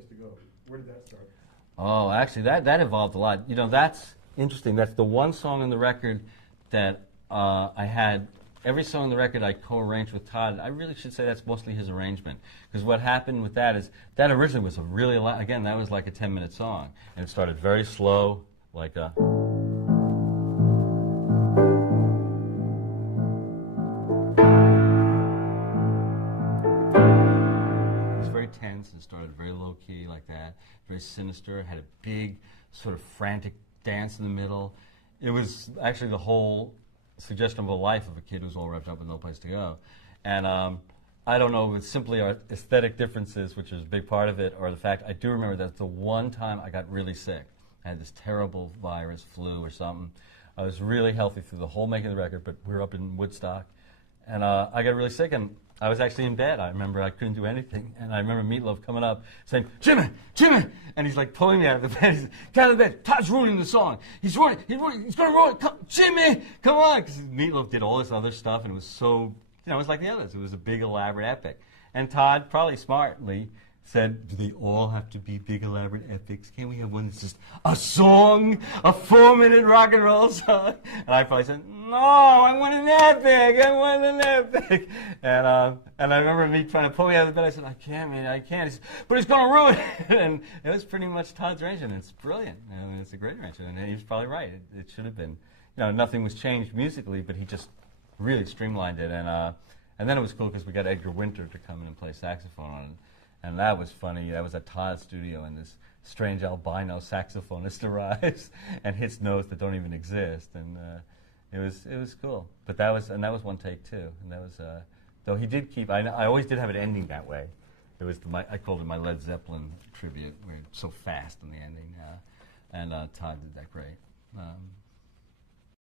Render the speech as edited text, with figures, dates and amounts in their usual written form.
Place to Go. Where did that start? Oh, actually, that evolved a lot. You know, that's interesting. That's the one song on the record that I had. Every song on the record I co-arranged with Todd. I really should say that's mostly his arrangement. Because what happened with that is, that originally was a really, again, that was like a 10-minute song. And it started very slow, like a... It was very tense and started very low-key like that. Very sinister, had a big sort of frantic dance in the middle. It was actually the whole suggestion of a life of a kid who's all revved up with no place to go. And I don't know if it's simply our aesthetic differences, which is a big part of it, or the fact I do remember that the one time I got really sick. I had this terrible virus, flu or something. I was really healthy through the whole making of the record, but we were up in Woodstock. And I got really sick, and I was actually in bed. I remember I couldn't do anything. And I remember Meatloaf coming up saying, Jimmy, Jimmy! And he's like pulling me out of the bed. He's like, get out of the bed. Todd's ruining the song. He's going to ruin it. Come, Jimmy, come on. Because Meatloaf did all this other stuff, and it was so, you know, it was like the others. It was a big, elaborate epic. And Todd, probably smartly, said, do they all have to be big, elaborate epics? Can't we have one that's just a song, a 4-minute rock and roll song? And I probably said, no, I want an epic, I want an epic. And I remember me trying to pull me out of the bed. I said, I can't, man, I can't. He said, but it's going to ruin it. And it was pretty much Todd's arrangement. It's brilliant. I mean, it's a great arrangement. And he was probably right. It should have been, you know, nothing was changed musically, but he just really streamlined it. And then it was cool because we got Edgar Winter to come in and play saxophone on it. And that was funny. That was at Todd's studio, and this strange albino saxophonist arrives and hits notes that don't even exist, and it was cool. But that was one take too, and that was though he did keep. I always did have it ending that way. It was I called it my Led Zeppelin tribute, where it's so fast in the ending, and Todd did that great.